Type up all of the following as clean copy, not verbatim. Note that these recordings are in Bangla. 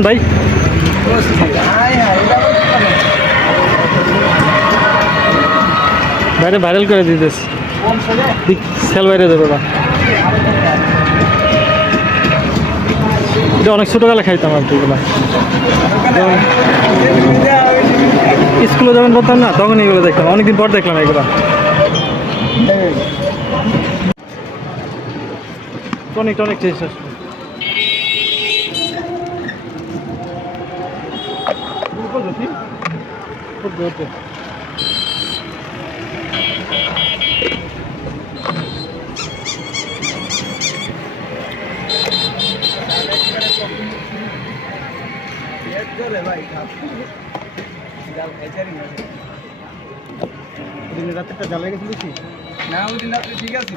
কেমন ভাই? বাইরে ভাইরাল করে দিতেছে, সেল বাইরে দেবো না। এটা অনেক ছোটোবেলা খাইতাম আর কি এগুলো, স্কুলে যখন পড়তাম না তখন এগুলো দেখতাম, অনেকদিন পর দেখলাম এগুলো। টনিক টনিক টেস্ট আসবে। রাত্রেটা জ্বালা গেছিল কি না? ওই দিন রাত্রে ঠিক আছে,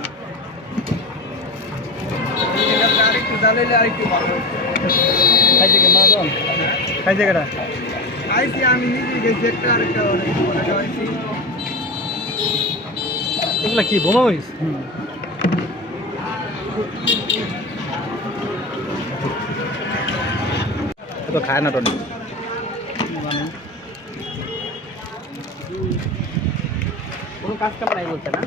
আরেকটু জ্বালাইলে আরেকটু ভালো। খাই থেকে মা যান, খাই জায়গাটা খাইছি আমি নিজে গেছি, একটা আরেকটা খাইছি। এগুলা কি বোমা মরিচ? তো খায় না টনি মানে কোনো কাজ কাম নাই বলছে না।